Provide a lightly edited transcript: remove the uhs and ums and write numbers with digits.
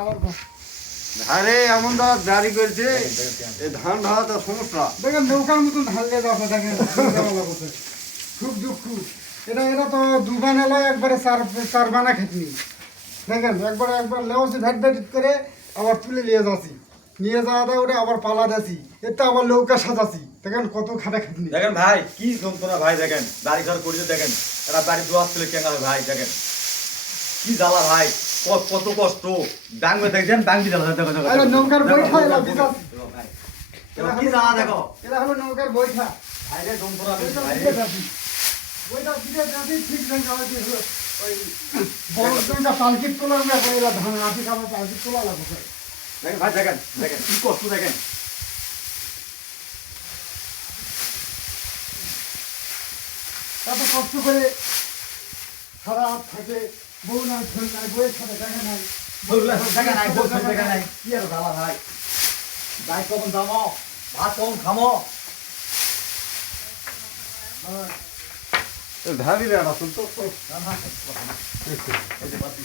আবার কর। আরে এমন দাঁড়ি করেছে এই ধান ঢালা তো সমস্যা। দেখেন নৌকার মতন ঢাল দিয়ে যাচ্ছে দেখেন খুব দুঃখ। এটা তো দুবান এলো একবারে চার বানা খেতনি দেখেন একবার লেওছি ভেট ভেট করে আবার তুলে নিয়ে যাচ্ছি নিয়ে যাওয়া দেয় ওটা আবার পালা দেছি এতে আবার নৌকা সাজাচ্ছি দেখেন কত খাটা খেতনি। দেখেন ভাই কি যন্ত্রণা ভাই, দেখেন বাড়ি ঘর করেছে, দেখেন এরা বাড়ি দোয়ার ছিল কেঙ্গা ভাই, দেখেন কি জ্বালা ভাই, কত কষ্ট ডাং হয়ে দেখছেন ডাং কি জ্বালা, দেখো দেখো আরে নৌকার বৈঠা এলা বিজাচ্ছি। ভাই এবার কি জ্বালা দেখো এটা হলো নৌকার বৈঠা। ভাই রে যন্ত্রণা বেশি বইটা ভাই দিতে যাচ্ছি বইটা দিতে যাচ্ছি ঠিক হলো ওই বড় জনটা পালকিট তোলা আমরা এলা ধান রাখি খাবার পালকিট তোলা লাগবে। দেখেন ভাই, দেখেন দেখেন কি কষ্ট, দেখেন এত কষ্ট করে সারা রাত থাকে বউ নাই ছেলে নাই বইয়ের সাথে দেখা নাই বললে দেখা নাই, বলছে দেখা নাই, কি আর জ্বালা ভাই, ভাই কখন দামো ভাত কখন খামো। ধাবি রে না শুনতো এই যে বাতি